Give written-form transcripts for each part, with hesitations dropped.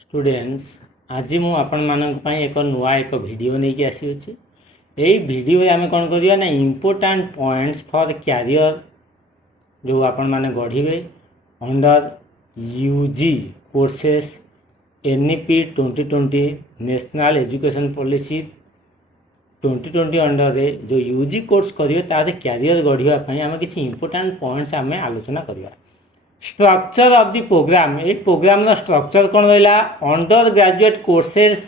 Students आज मु आपण मानक एक नुआ एक वीडियो नहीं कि आसी अछि एई वीडियो आमे कोन करिया ना इंपोर्टेंट पॉइंट्स फॉर कैरियर जो आपण माने गढ़िबे under UG courses NEP 2020 national education policy 2020 under रे जो यूजी कोर्स करिवे तादे कैरियर गढ़िबा पई आमे किछि इंपोर्टेंट पॉइंट्स आमे आलोचना करिया। स्ट्रक्चर ऑफ द प्रोग्राम ये प्रोग्राम रो स्ट्रक्चर कौन रहा under graduate courses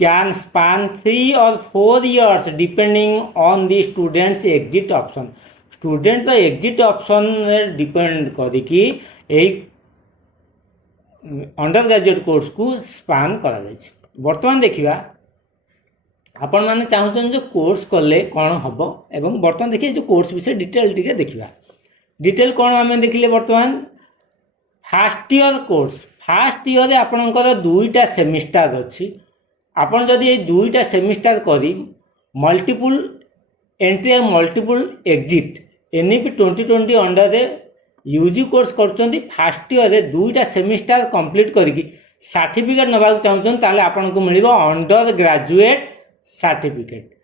can span 3 और 4 years depending on the students exit option student exit option depend करिकी अंडर ग्रेजुएट कोर्स को स्पान करा जाय। वर्तमान देखिबा आपण माने चाहूछन जो कोर्स कले कौन हम एवं वर्तमान देखिए जो कोर्स विषय डिटेल टिके देखिबा डिटेल कौन आम देखिले वर्तमान fast year course fast year आपणकर दुईटा सेमिस्टर अच्छी आपन जदि दुईटा सेमिस्टर करी मल्टीपल एंट्री और मल्टीपल एग्जिट एनईपी 2020 अंडर रे यूजी कोर्स करछंती फास्ट इयर रे दुईटा सेमिस्टर कंप्लीट करिकी सर्टिफिकेट नबाक चाहछन ताले आपन को मिलिबो अंडर ग्रेजुएट सर्टिफिकेट।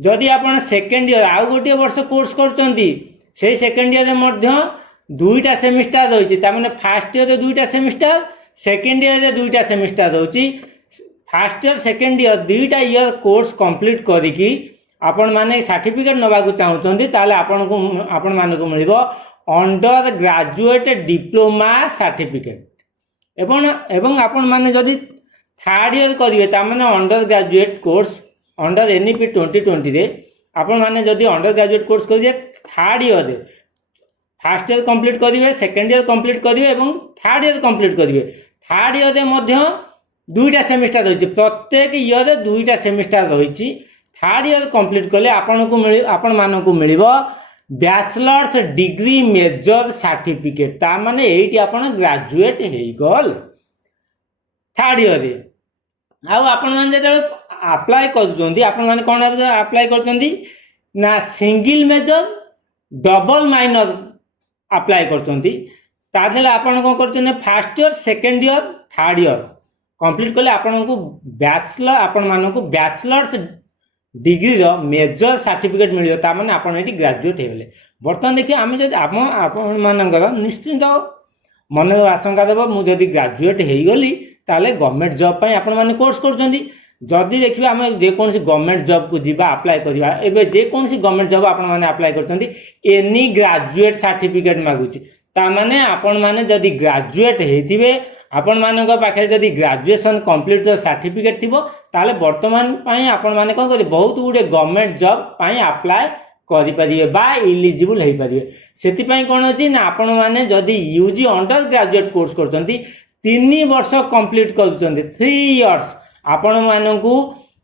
जदि आपन सेकंड इयर आउ गोटे वर्ष कोर्स करछंती से सेकेंड इयर मध्य दुईटा सेमिस्टर रही ताने फास्ट इयर दुईटा सेमिस्टर सेकेंड इयर दुईटा सेमिस्टर रही फास्ट इयर सेकेंड इयर दुईटा इयर कोर्स कंप्लीट करिकी आपण माने सर्टिफिकेट नबाकू चाहूचंती ताले आपण मानकू मिलिबो अंडर ग्रेजुएट डिप्लोमा सर्टिफिकेट एवं आपण माने जदि थर्ड इयर करिवे ताने under graduate course under NEP 2020 रे आपण माने जदि अंडर ग्रेजुएट कोर्स करिए third year fast year complete करिवे सेकेंड इयर कंप्लीट करिवे एवं थर्ड इयर कंप्लीट करिवे थर्ड इयर मध्य दुईटा सेमिस्टर रही प्रत्येक इयर दुईटा सेमिस्टर रही थर्ड इयर कंप्लीट कले आपण मानकू मिलिबो बैचलर्स डिग्री मेजर सर्टिफिकेट ता माने एठी आपण ग्रेजुएट हेई गल थर्ड इयर आउ आपण माने जदि अप्लाई करछंती आपण माने कोन अप्लाई करछंती ना single major double minor apply करछंती ताथले आपण कोन करछन first year second year third year complete कले आपण को बैचलर आपण माने को बैचलर्स डिग्री रो मेजर सर्टिफिकेट मिलियो ता माने आपण एटी ग्रेजुएट हेले। वर्तमान देखिए आमे जदि आपण मानकर निश्चित मन आशंका देव मु जदि ग्रेजुएट हेई गली ताले गवर्नमेंट जॉब पई आपण माने कोर्स करछंती जदि देखिए आम जेकोसी गवर्नमेंट जॉब को जीवा अप्लाई करवा एबे जेकोसी गवर्नमेंट जॉब आपण माने अप्लाई करछंती एनी ग्रेजुएट सर्टिफिकेट मागुची ता माने आपण माने जदि ग्रेजुएट हेथिबे आपण मानक पाखे जदि ग्रेजुएशन कंप्लीट सर्टिफिकेट थिबो ताले वर्तमान पई आपण माने कोन करी बहुत गुडे गवर्नमेंट जॉब पई अप्लाई करि परिबे बा एलिजिबल हेई परिबे सेति पई कोन अछि ना आपण माने जदि यूजी अंडर ग्रेजुएट कोर्स करछंती 3 वर्ष कंप्लीट करछंती 3 इयर्स आपण मानकू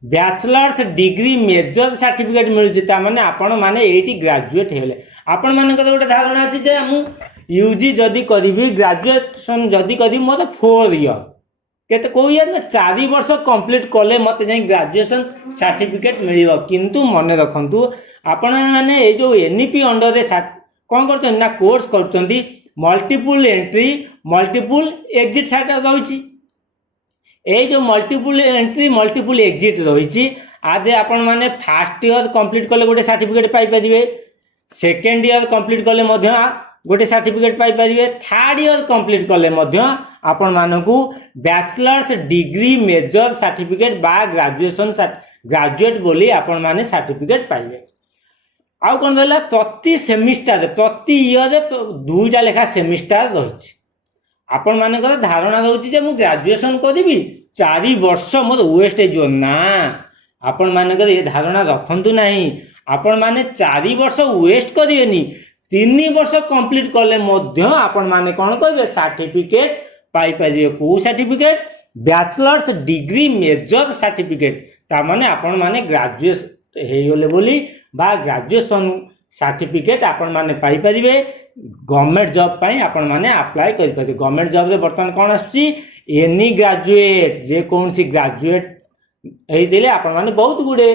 बैचलर्स डिग्री मेजर सर्टिफिकेट मिलुची ता माने आपण माने एटी ग्रेजुएट हेले आपण मानकर गोटे धारणा अछि जे हम यूजी जदि करिबी ग्रेजुएशन जदि करी मोर 4 इयर केते को इयर ना 4 वर्ष कंप्लीट कले मते जाई ग्रेजुएशन सर्टिफिकेट मिलिबो किंतु मने रखंतु आपण माने ए जो एनईपी अंडर रे कोन करछन ना कोर्स करछंती multiple entry multiple exit certificate रहउची ए जो मल्टीपल एंट्री मल्टीपल एग्जिट रही आदे आपण माने फर्स्ट इयर कंप्लीट कले गोटे सर्टिफिकेट पाई परिबे सेकेंड इयर कंप्लीट कले मध्य गोटे सर्टिफिकेट पाई परिबे थर्ड इयर कंप्लीट कले मध्य आपण मानकू बैचलर्स डिग्री मेजर सर्टिफिकेट बा ग्रेजुएशन ग्रेजुएट बोली आपण माने सर्टिफिकेट पाइबे। आउ कोन रहला प्रति सेमिस्टर प्रति इयर दुईटा लेखा सेमिस्टर रही आपण मानकर धारणा रहउची जे मु ग्रेजुएशन करिबी 4 वर्ष मोर वेस्ट जो ना आपण मानकर ये धारणा रखंतु नाही आपण माने 4 वर्ष वेस्ट करिवेनी 3 वर्ष कंप्लीट कले मध्य आपण माने कोन कहबे सर्टिफिकेट पाई परिबे को certificate bachelors degree major certificate ता माने आपण माने ग्रेजुएट हेई गले बोली बा ग्रेजुएशन सर्टिफिकेट आपण माने पाई परिबे गवर्नमेंट जॉब पाई आपण माने अप्लाई करि परिबे। गवर्नमेंट जॉब रे वर्तमान कोन आसी एनी ग्रेजुएट जे कौन सी ग्रेजुएट एई देले आपण माने बहुत गुडे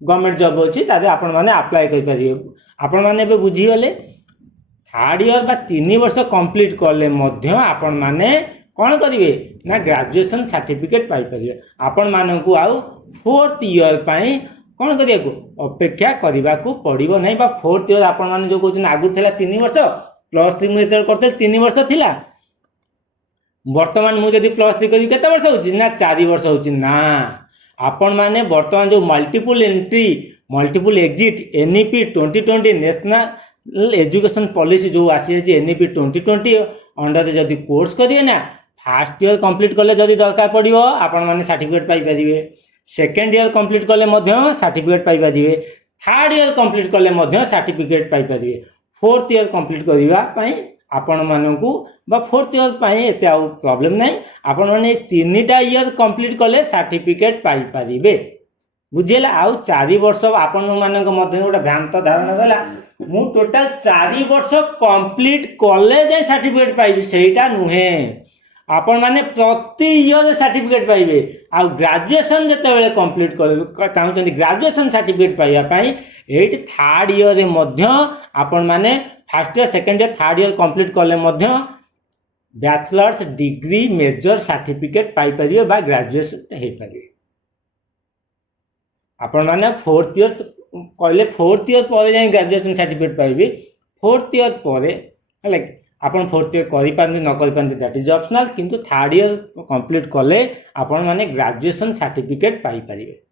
गवर्नमेंट जॉब अछि तादे आपण माने अप्लाई करि परिबे। आपण माने बे बुझी गले थर्ड इयर बा 3 वर्ष कंप्लीट करले मध्य आपण माने कौन करेंगे ना ग्रेजुएशन सर्टिफिकेट पाइपर आपण मानक आउ 4th ईयर कौन करने को अपेक्षा करने को पड़ो ना 4th ईयर आपण मैंने जो कहते आगुरी थी 3 वर्ष +3 मुझे करते 3 वर्ष थिला बर्तमान मुझे +3 करी केते वर्ष होची ना 4 वर्ष होची ना आपण माने बर्तमान जो multiple entry multiple exit NEP 2020 national education policy जो आसी एनईपी 2020 अंडर जदि कोर्स करिए ना फर्स्ट ईयर कंप्लीट कले जदि दरकार पड़ो आपण माने सर्टिफिकेट पाई परिबे सेकंड ईयर कंप्लीट कले मध्य सर्टिफिकेट पाई परिबे थर्ड ईयर कंप्लीट कले मध्य सर्टिफिकेट पाई परिबे फोर्थ ईयर कंप्लीट करबा पई आपण मानकू बा 4th ईयर पई एते आ प्रॉब्लम नाही आपण माने 3टा ईयर कंप्लीट कले सर्टिफिकेट पाई परिबे बुझेला आउ 4 वर्ष आपण मानक मध्य गोटे भ्रांत धारणा गला मु टोटल 4 वर्ष कंप्लीट कले जे सर्टिफिकेट पाइबी सेटा नुहे आपण माने प्रति ईयर सर्टिफिकेट पाइबे आ ग्रेजुएशन जते बेले कंप्लीट कर चाहउछन ग्रेजुएशन सर्टिफिकेट पाइबा पई एट थर्ड ईयर मध्य आपण माने first year second year third year complete कले मध्य बैचलर्स डिग्री मेजर सर्टिफिकेट पाई परिबे बा ग्रेजुएशन हे परिबे आपण माने 4th ईयर कहले 4th ईयर पर जाई ग्रेजुएशन सर्टिफिकेट पाइबे 4th ईयर पर लाइक आपण 4th ईयर करि पारन न करि पारन दैट इज ऑप्शनल किंतु थर्ड ईयर कंप्लीट कले आपण माने ग्रेजुएशन सर्टिफिकेट पाई परिबे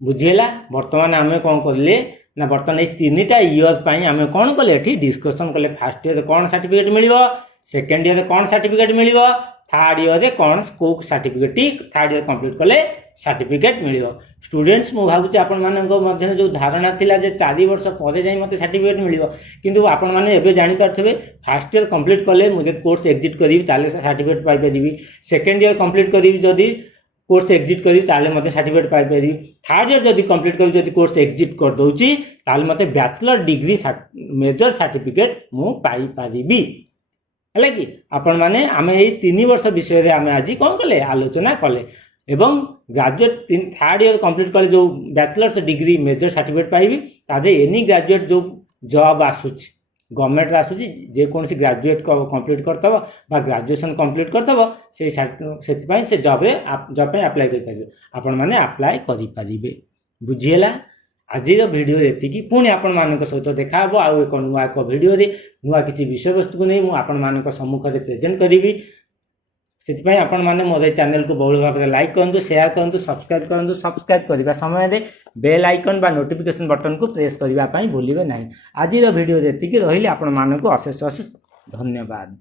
बुझिएला वर्तमान आमे कोन करले ना वर्तमान ए 3टा ईयर पई आमे कोन कले एठी डिस्कशन कले फर्स्ट ईयर कोन सर्टिफिकेट मिलिबो सेकंड ईयर कोन सर्टिफिकेट मिलिबो थर्ड ईयर कोन scope certificate third year complete कले सर्टिफिकेट मिलिबो स्टूडेंट्स मु भाबुची आपण मानक मध्य जो धारणा थिला जे 4 वर्ष परे जाई मते सर्टिफिकेट मिलिबो किंतु आपण माने एबे जानि पारथबे फर्स्ट ईयर कंप्लीट कले मुझे कोर्स एग्जिट करिवि ताले सर्टिफिकेट पाइ परिबि सेकंड ईयर कंप्लीट करिवि जदी कोर्स एग्जिट करी ताले मते सर्टिफिकेट पाइ परिबि थर्ड ईयर जदी कंप्लीट करी जदी कोर्स एग्जिट कर दोची ताले मते बैचलर डिग्री मेजर सर्टिफिकेट मु पाइ परिबि हला कि आपण माने आमे एई 3 वर्ष विषय रे आमे आज कोन कले आलोचना कले एवं ग्रेजुएट थर्ड ईयर कंप्लीट कले जो बैचलर्स डिग्री मेजर सर्टिफिकेट पाइबि तादे एनी ग्रेजुएट जो जॉब आसुची गवर्नमेंट आसुची जे कोनसी ग्रेजुएट कंप्लीट करतबो बा ग्रेजुएशन कंप्लीट करतबो से सेति से जॉब रे जॉब पे अप्लाई कर परिबे आपण माने अप्लाई करि परिबे बुझिएला आज वीडियो एतिकी पुणी आपण मानक सहित देखा हबो आ एक नुआ एक वीडियो रे नुआ किछि विषय वस्तु को नै मु आपण मानक सम्मुख रे प्रेजेंट करिवि सेति आपण माने मोर चैनल को बहुल भाव लाइक करंतु शेयर करंतु सब्सक्राइब करबा समय रे बेल आइकन बा नोटिफिकेशन बटन को प्रेस करबा पई भूलिबे नाही आज वीडियो एतिकी रहिले आपण मानक अशेष अशेष धन्यवाद।